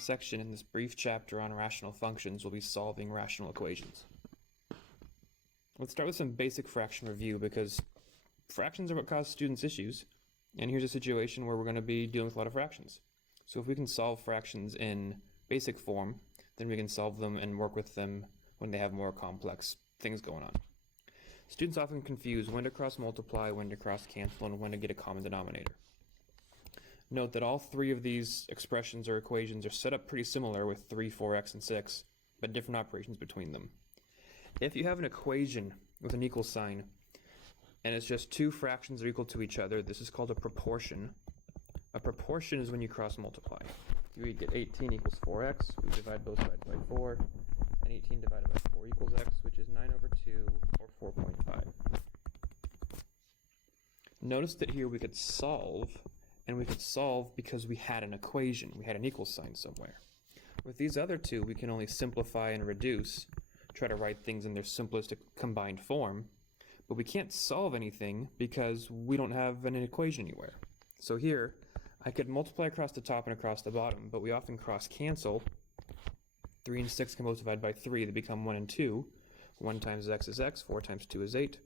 section in this brief chapter on rational functions will be solving rational equations. Let's start with some basic fraction review because fractions are what cause students issues, and here's a situation where we're going to be dealing with a lot of fractions. So if we can solve fractions in basic form, then we can solve them and work with them when they have more complex things going on. Students often confuse when to cross multiply, when to cross cancel, and when to get a common denominator. Note that all three of these expressions or equations are set up pretty similar with 3, 4x, and 6, but different operations between them. If you have an equation with an equal sign, and it's just two fractions that are equal to each other, this is called a proportion. A proportion is when you cross multiply. You get 18 equals 4x, we divide both sides by 4, and 18 divided by 4 equals x, which is 9 over 2, or 4.5. Notice that here we could solve, and we could solve because we had an equation, we had an equal sign somewhere. With these other two, we can only simplify and reduce, try to write things in their simplest combined form, but we can't solve anything because we don't have an equation anywhere. So here, I could multiply across the top and across the bottom, but we often cross cancel. 3 and 6 can both divide by 3, they become 1 and 2. 1 times x is x, 4 times 2 is 8.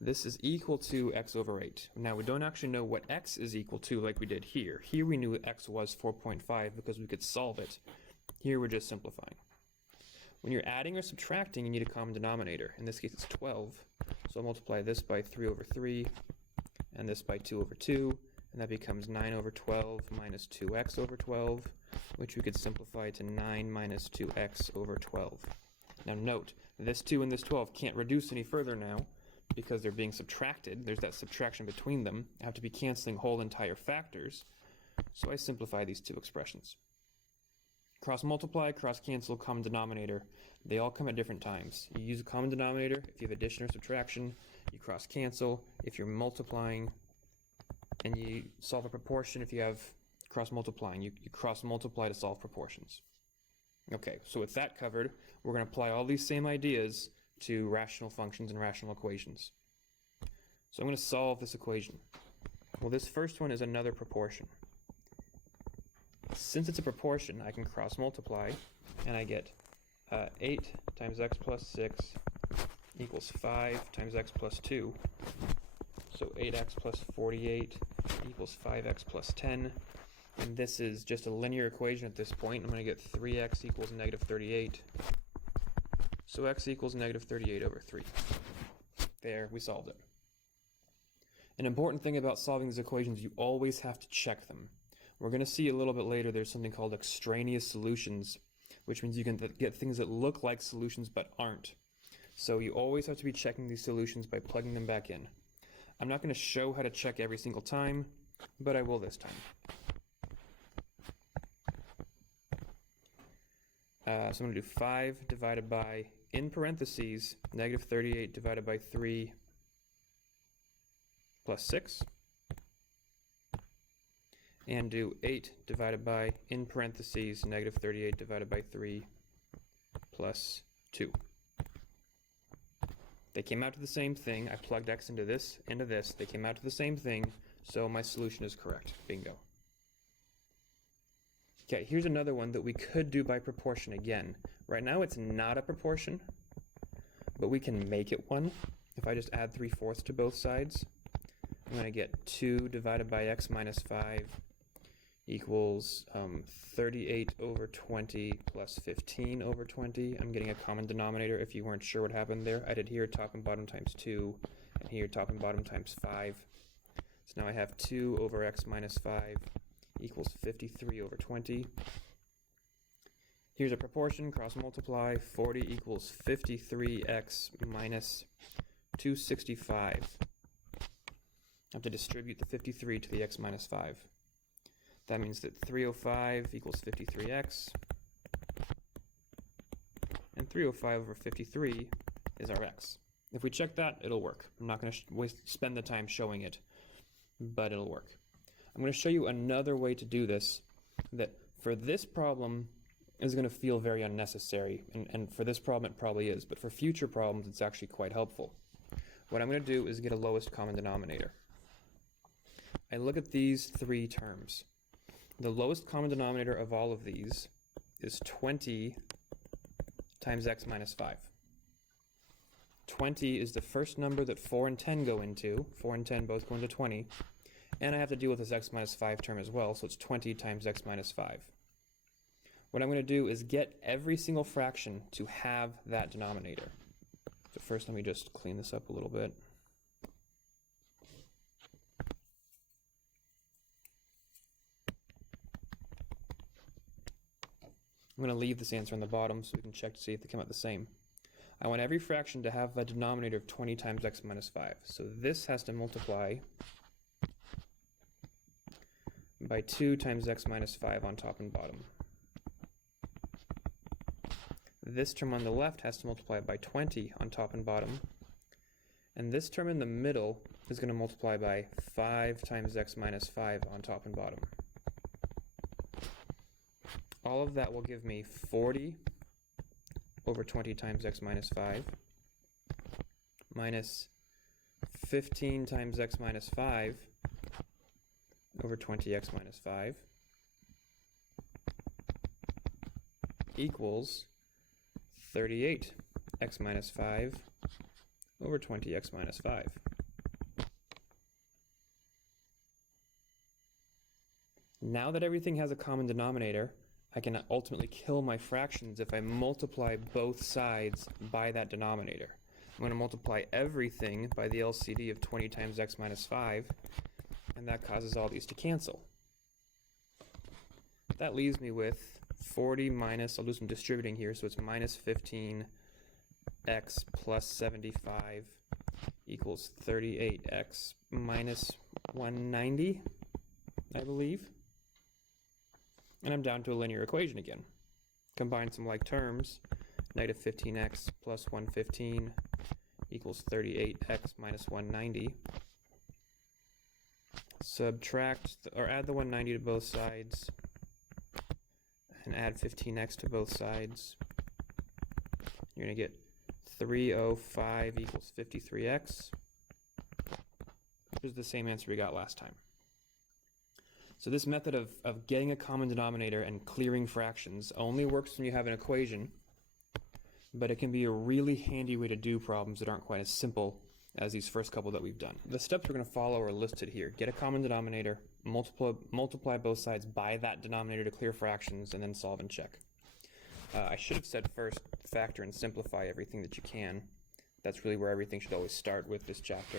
This is equal to x over 8. Now we don't actually know what x is equal to like we did here. Here we knew x was 4.5 because we could solve it. Here we're just simplifying. When you're adding or subtracting, you need a common denominator. In this case it's 12. So I'll multiply this by 3 over 3, and this by 2 over 2, and that becomes 9 over 12 minus 2x over 12, which we could simplify to 9 minus 2x over 12. Now note, this 2 and this 12 can't reduce any further now because they're being subtracted. There's that subtraction between them. I have to be canceling whole entire factors, so I simplify these two expressions. Cross multiply, cross cancel, common denominator, they all come at different times. You use a common denominator if you have addition or subtraction, you cross cancel if you're multiplying, and you solve a proportion if you have cross multiplying. You cross multiply to solve proportions. Okay, so with that covered, we're going to apply all these same ideas to rational functions and rational equations. So I'm going to solve this equation. Well, this first one is another proportion. Since it's a proportion, I can cross multiply, and I get 8 times x plus 6 equals 5 times x plus 2. So 8x plus 48 equals 5x plus 10. And this is just a linear equation at this point. I'm going to get 3x equals negative 38. So x equals negative 38 over 3. There, we solved it. An important thing about solving these equations, you always have to check them. We're going to see a little bit later there's something called extraneous solutions, which means you can get things that look like solutions but aren't. So you always have to be checking these solutions by plugging them back in. I'm not going to show how to check every single time, but I will this time. So I'm going to do 5 divided by, in parentheses, negative 38 divided by 3 plus 6. And do 8 divided by, in parentheses, negative 38 divided by 3 plus 2. They came out to the same thing. I plugged x into this, They came out to the same thing, so my solution is correct. Bingo. Okay, here's another one that we could do by proportion again. Right now it's not a proportion, but we can make it one. If I just add 3/4 to both sides, I'm going to get 2 divided by x minus 5 equals 38 over 20 plus 15 over 20. I'm getting a common denominator if you weren't sure what happened there. I did here top and bottom times 2, and here top and bottom times 5. So now I have 2 over x minus 5 equals 53 over 20. Here's a proportion, cross multiply, 40 equals 53x minus 265. I have to distribute the 53 to the x minus 5. That means that 305 equals 53x, and 305 over 53 is our x. If we check that, it'll work. I'm not going to spend the time showing it, but it'll work. I'm going to show you another way to do this that for this problem is going to feel very unnecessary, and for this problem it probably is, but for future problems it's actually quite helpful. What I'm going to do is get a lowest common denominator. I look at these three terms. The lowest common denominator of all of these is 20 times x minus 5. 20 is the first number that 4 and 10 go into. 4 and 10 both go into 20. And I have to deal with this x minus 5 term as well, so it's 20 times x minus 5. What I'm going to do is get every single fraction to have that denominator. So first let me just clean this up a little bit. I'm going to leave this answer on the bottom so we can check to see if they come out the same. I want every fraction to have a denominator of 20 times x minus 5. So this has to multiply by 2 times x minus 5 on top and bottom. This term on the left has to multiply by 20 on top and bottom. And this term in the middle is going to multiply by 5 times x minus 5 on top and bottom. All of that will give me 40 over 20 times x minus 5 minus 15 times x minus 5 over 20x minus 5 equals 38 x minus 5 over 20x minus 5. Now that everything has a common denominator, I can ultimately kill my fractions if I multiply both sides by that denominator. I'm going to multiply everything by the LCD of 20 times x minus 5, and that causes all these to cancel. That leaves me with 40 minus, I'll do some distributing here, so it's minus 15x plus 75 equals 38x minus 190, I believe. And I'm down to a linear equation again. Combine some like terms, negative 15x plus 115 equals 38x minus 190. Subtract, or add the 190 to both sides, and add 15x to both sides. You're going to get 305 equals 53x, which is the same answer we got last time. So this method of getting a common denominator and clearing fractions only works when you have an equation, but it can be a really handy way to do problems that aren't quite as simple as these first couple that we've done. The steps we're going to follow are listed here. Get a common denominator, multiply both sides by that denominator to clear fractions, and then solve and check. I should have said first, factor and simplify everything that you can. That's really where everything should always start with this chapter.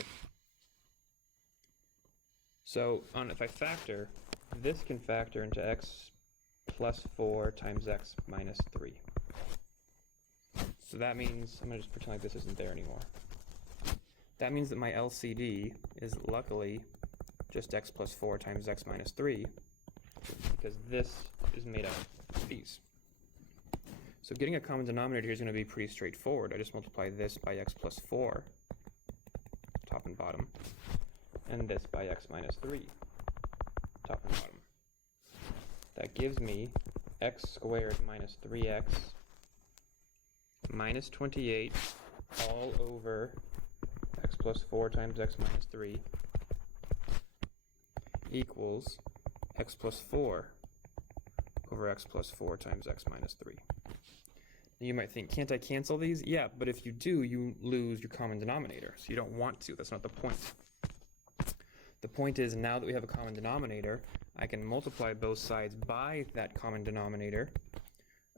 So if I factor, this can factor into x plus 4 times x minus 3. So that means, I'm going to just pretend like this isn't there anymore. That means that my LCD is luckily just x plus 4 times x minus 3, because this is made up of these. So getting a common denominator here is going to be pretty straightforward. I just multiply this by x plus 4, top and bottom, and this by x minus 3, top and bottom. That gives me x squared minus 3x minus 28 all over x plus 4 times x minus 3 equals x plus 4 over x plus 4 times x minus 3. You might think, can't I cancel these? Yeah, but if you do, you lose your common denominator, so you don't want to. That's not the point. The point is, now that we have a common denominator, I can multiply both sides by that common denominator,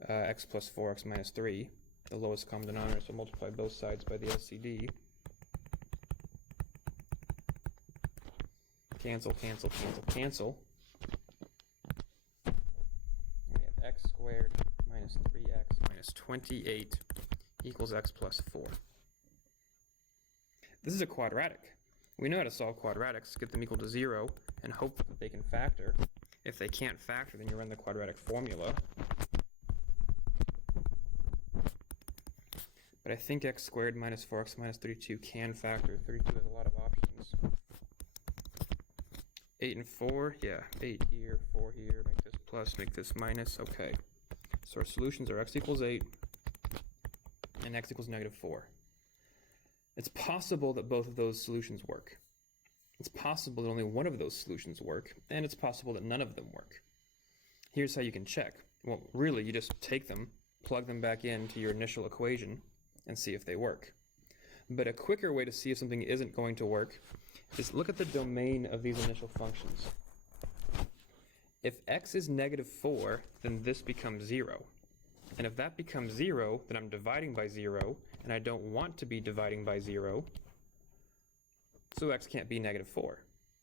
x plus 4, x minus 3, the lowest common denominator, so multiply both sides by the LCD. Cancel, cancel, cancel, cancel. And we have x squared minus 3x minus 28 equals x plus 4. This is a quadratic. We know how to solve quadratics, get them equal to 0, and hope that they can factor. If they can't factor, then you run the quadratic formula. But I think x squared minus 4x minus 32 can factor. 32 has a lot of options. 8 and 4, yeah, 8 here, 4 here, make this plus, make this minus, okay. So our solutions are x equals 8 and x equals negative 4. It's possible that both of those solutions work. It's possible that only one of those solutions work, and it's possible that none of them work. Here's how you can check. Well, really, you just take them, plug them back into your initial equation, and see if they work. But a quicker way to see if something isn't going to work is look at the domain of these initial functions. If x is -4, then this becomes 0. And if that becomes 0, then I'm dividing by 0, and I don't want to be dividing by 0, so x can't be -4.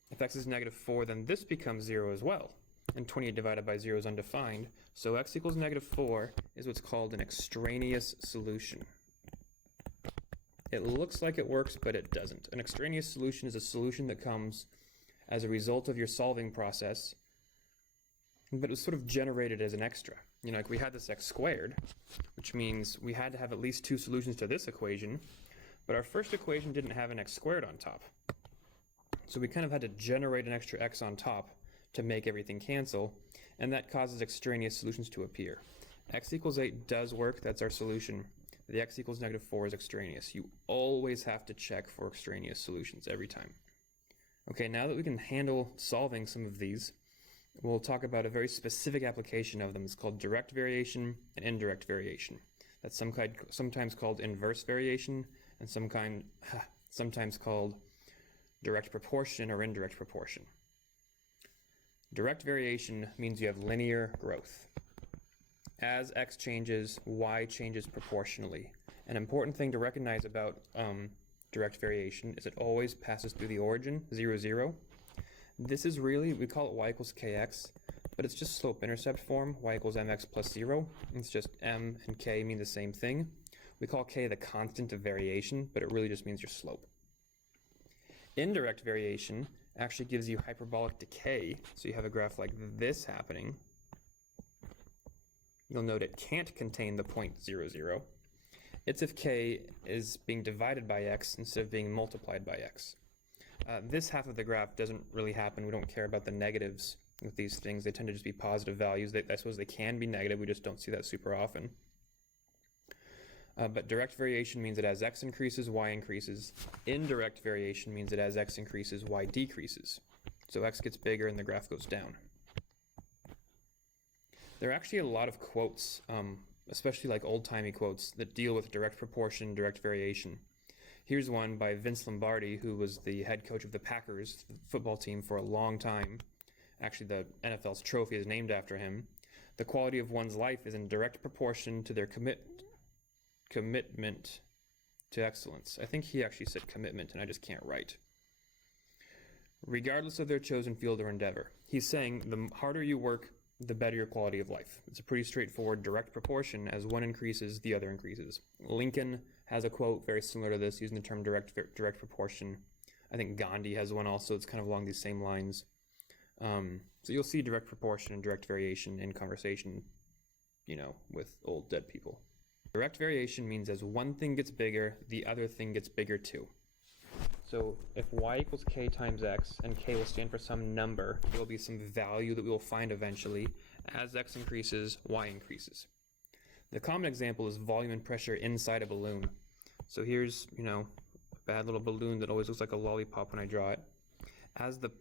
If x is -4, then this becomes 0 as well, and 28 divided by 0 is undefined, so x equals -4 is what's called an extraneous solution. It looks like it works, but it doesn't. An extraneous solution is a solution that comes as a result of your solving process, but it was sort of generated as an extra. You know, like we had this x squared, which means we had to have at least 2 solutions to this equation, but our first equation didn't have an x squared on top. So we kind of had to generate an extra x on top to make everything cancel, and that causes extraneous solutions to appear. X equals 8 does work, that's our solution. The x equals -4 is extraneous. You always have to check for extraneous solutions every time. Okay, now that we can handle solving some of these, we'll talk about a very specific application of them. It's called direct variation and indirect variation. That's sometimes called inverse variation, and sometimes called direct proportion or indirect proportion. Direct variation means you have linear growth. As x changes, y changes proportionally. An important thing to recognize about direct variation is it always passes through the origin, 0, 0. This is really, we call it y equals kx, but it's just slope-intercept form, y equals mx plus 0. It's just m and k mean the same thing. We call k the constant of variation, but it really just means your slope. Indirect variation actually gives you hyperbolic decay, so you have a graph like this happening. You'll note it can't contain the point 0, 0. It's if k is being divided by x instead of being multiplied by x. This half of the graph doesn't really happen. We don't care about the negatives with these things. They tend to just be positive values. I suppose they can be negative. We just don't see that super often. But direct variation means that as x increases, y increases. Indirect variation means that as x increases, y decreases. So x gets bigger and the graph goes down. There are actually a lot of quotes, especially like old-timey quotes, that deal with direct proportion, direct variation. Here's one by Vince Lombardi, who was the head coach of the Packers football team for a long time. Actually, the NFL's trophy is named after him. The quality of one's life is in direct proportion to their commitment to excellence. I think he actually said commitment, and I just can't write. Regardless of their chosen field or endeavor. He's saying the harder you work, the better your quality of life. It's a pretty straightforward direct proportion. As one increases, the other increases. Lincoln has a quote very similar to this, using the term direct proportion. I think Gandhi has one also. It's kind of along these same lines. So you'll see direct proportion and direct variation in conversation, you know, with old dead people. Direct variation means as one thing gets bigger, the other thing gets bigger too. So if y equals k times x, and k will stand for some number, there will be some value that we will find eventually. As x increases, y increases. The common example is volume and pressure inside a balloon. So here's, you know, a bad little balloon that always looks like a lollipop when I draw it. As the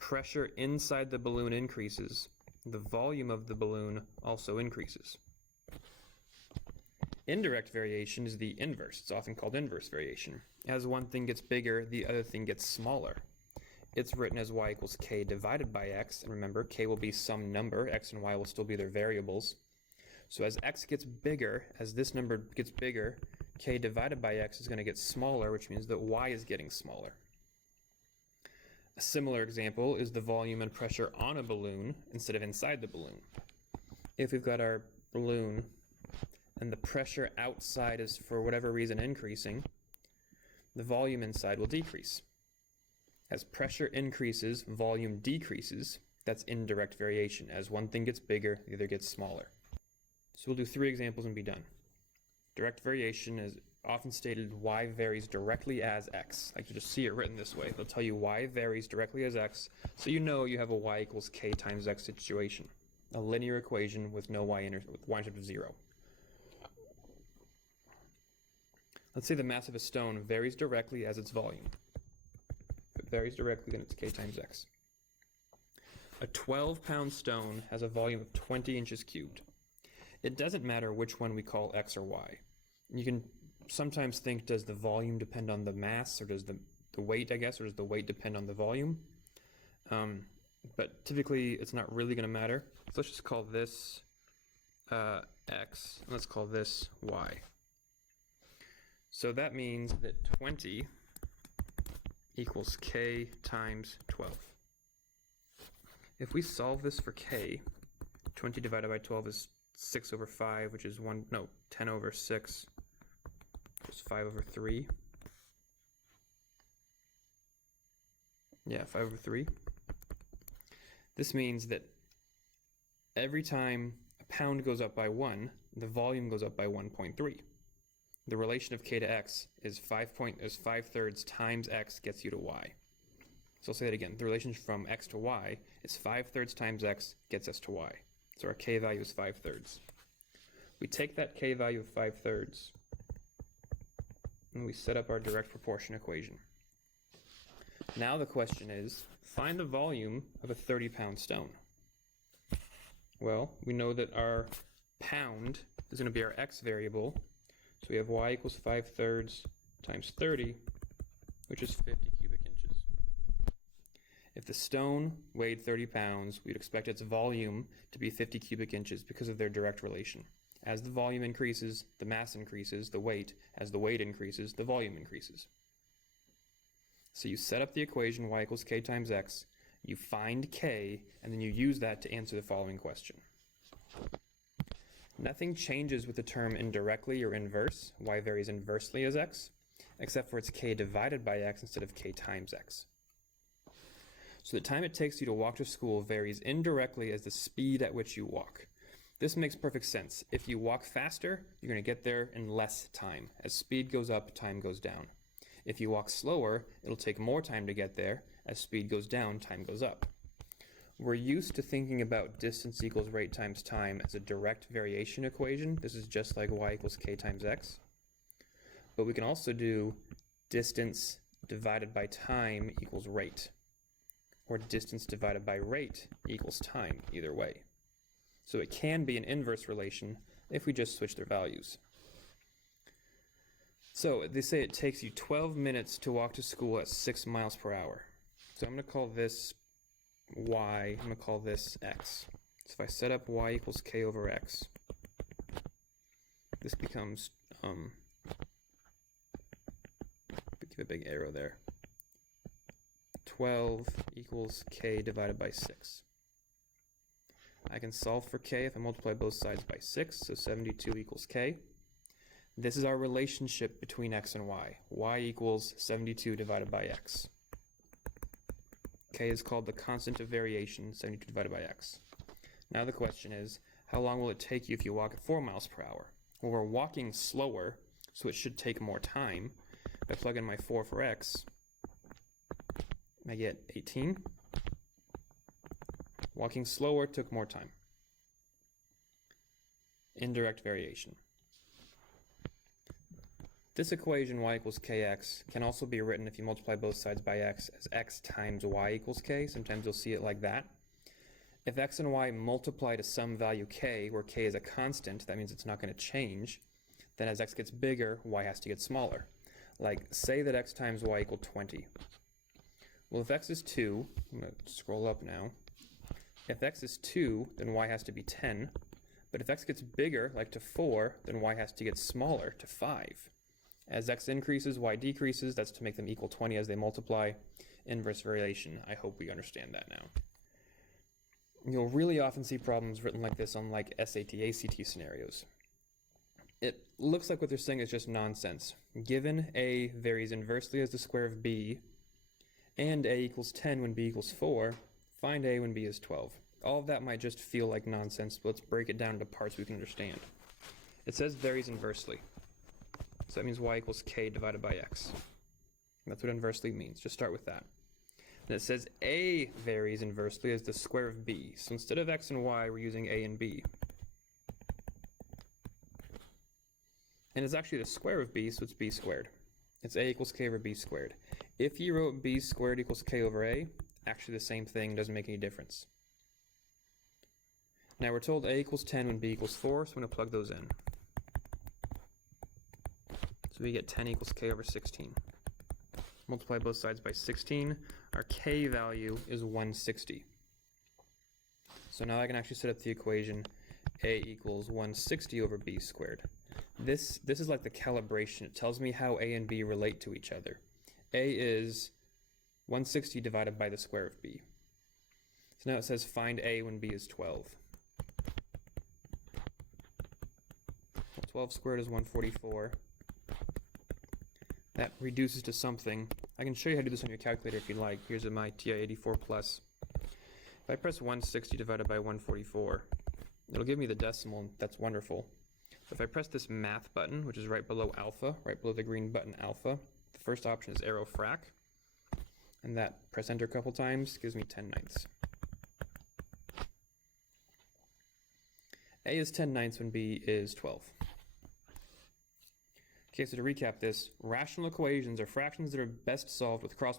pressure inside the balloon increases, the volume of the balloon also increases. Indirect variation is the inverse. It's often called inverse variation. As one thing gets bigger, the other thing gets smaller. It's written as y equals k divided by x, and remember, k will be some number, x and y will still be their variables. So as x gets bigger, as this number gets bigger, k divided by x is going to get smaller, which means that y is getting smaller. A similar example is the volume and pressure on a balloon instead of inside the balloon. If we've got our balloon and the pressure outside is for whatever reason increasing, the volume inside will decrease. As pressure increases, volume decreases. That's indirect variation. As one thing gets bigger, the other gets smaller. So we'll do 3 examples and be done. Direct variation is often stated y varies directly as x. I can just see it written this way. They'll tell you y varies directly as x, so you know you have a y equals k times x situation. A linear equation with no with y intercept of 0. Let's say the mass of a stone varies directly as its volume. If it varies directly, then it's k times x. A 12-pound stone has a volume of 20 inches cubed. It doesn't matter which one we call x or y. You can sometimes think, does the volume depend on the mass, or does the weight, I guess, or does the weight depend on the volume? But typically, it's not really going to matter. So let's just call this x, and let's call this y. So that means that 20 equals k times 12. If we solve this for k, 20 divided by 12 is 6 over 5, which is 10 over 6, which is 5 over 3. Yeah, 5 over 3. This means that every time a pound goes up by 1, the volume goes up by 1.3. The relation of k to x is 5/3 times x gets you to y. So I'll say that again. The relation from x to y is 5/3 times x gets us to y. So our k value is 5/3. We take that k value of 5/3 and we set up our direct proportion equation. Now the question is, find the volume of a 30-pound stone. Well, we know that our pound is going to be our x variable. So we have y equals 5/3 times 30, which is 50 cubic inches. If the stone weighed 30 pounds, we'd expect its volume to be 50 cubic inches because of their direct relation. As the volume increases, the mass increases, the weight. As the weight increases, the volume increases. So you set up the equation y equals k times x, you find k, and then you use that to answer the following question. Nothing changes with the term indirectly or inverse, y varies inversely as x, except for it's k divided by x instead of k times x. So the time it takes you to walk to school varies indirectly as the speed at which you walk. This makes perfect sense. If you walk faster, you're going to get there in less time. As speed goes up, time goes down. If you walk slower, it'll take more time to get there. As speed goes down, time goes up. We're used to thinking about distance equals rate times time as a direct variation equation. This is just like y equals k times x. But we can also do distance divided by time equals rate, or distance divided by rate equals time, either way. So it can be an inverse relation if we just switch their values. So they say it takes you 12 minutes to walk to school at 6 miles per hour. So I'm going to call this y, I'm going to call this x. So if I set up y equals k over x, this becomes, give a big arrow there, 12 equals k divided by 6. I can solve for k if I multiply both sides by 6, so 72 equals k. This is our relationship between x and y. Y equals 72 divided by x. K is called the constant of variation, 72 divided by x. Now the question is, how long will it take you if you walk at 4 miles per hour? Well, we're walking slower, so it should take more time. If I plug in my 4 for x, I get 18. Walking slower took more time. Indirect variation. This equation, y equals kx, can also be written if you multiply both sides by x as x times y equals k. Sometimes you'll see it like that. If x and y multiply to some value k, where k is a constant, that means it's not going to change, then as x gets bigger, y has to get smaller. Like, say that x times y equal 20. Well, if x is 2, I'm going to scroll up now. If x is 2, then y has to be 10. But if x gets bigger, like to 4, then y has to get smaller, to 5. As x increases, y decreases. That's to make them equal 20 as they multiply. Inverse variation. I hope we understand that now. You'll really often see problems written like this on like SAT, ACT scenarios. It looks like what they're saying is just nonsense. Given a varies inversely as the square of b, and a equals 10 when b equals 4, find a when b is 12. All of that might just feel like nonsense, but let's break it down into parts we can understand. It says varies inversely. So that means y equals k divided by x. That's what inversely means. Just start with that. And it says a varies inversely as the square of b. So instead of x and y, we're using a and b. And it's actually the square of b, so it's b squared. It's a equals k over b squared. If you wrote b squared equals k over a, actually the same thing, doesn't make any difference. Now we're told a equals 10 when b equals 4, so I'm going to plug those in. So we get 10 equals k over 16. Multiply both sides by 16. Our k value is 160. So now I can actually set up the equation a equals 160 over b squared. This is like the calibration. It tells me how a and b relate to each other. A is 160 divided by the square of b. So now it says find a when b is 12. Well, 12 squared is 144. That reduces to something. I can show you how to do this on your calculator if you like. Here's my TI-84 Plus. If I press 160 divided by 144, it'll give me the decimal. That's wonderful. But if I press this math button, which is right below alpha, right below the green button alpha, the first option is arrow frac, and that press enter a couple times gives me 10/9. A is 10/9 when B is 12. Okay, so to recap this, rational equations are fractions that are best solved with cross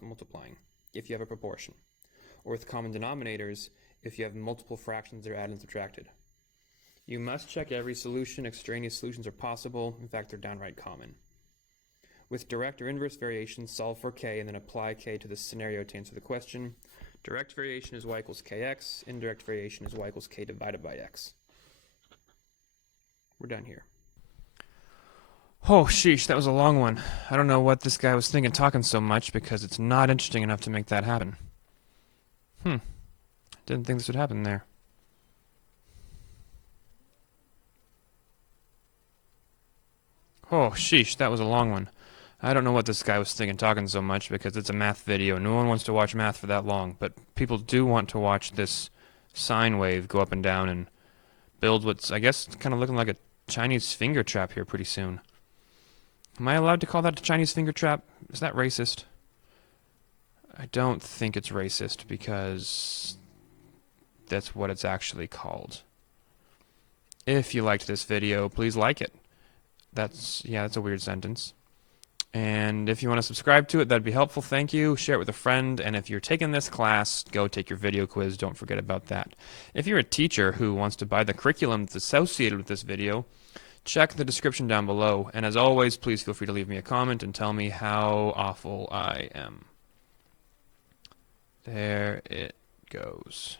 multiplying, if you have a proportion, or with common denominators, if you have multiple fractions that are added and subtracted. You must check every solution. Extraneous solutions are possible. In fact, they're downright common. With direct or inverse variation, solve for k and then apply k to the scenario to answer the question. Direct variation is y equals kx. Indirect variation is y equals k divided by x. We're done here. Oh, sheesh, that was a long one. I don't know what this guy was thinking talking so much, because it's not interesting enough to make that happen. Didn't think this would happen there. Oh, sheesh, that was a long one. I don't know what this guy was thinking talking so much, because it's a math video. No one wants to watch math for that long, but people do want to watch this sine wave go up and down and build what's, I guess, kind of looking like a Chinese finger trap here pretty soon. Am I allowed to call that a Chinese finger trap? Is that racist? I don't think it's racist, because that's what it's actually called. If you liked this video, please like it. That's a weird sentence. And if you want to subscribe to it, that'd be helpful. Thank you. Share it with a friend. And if you're taking this class, go take your video quiz. Don't forget about that. If you're a teacher who wants to buy the curriculum that's associated with this video, check the description down below. And as always, please feel free to leave me a comment and tell me how awful I am. There it goes.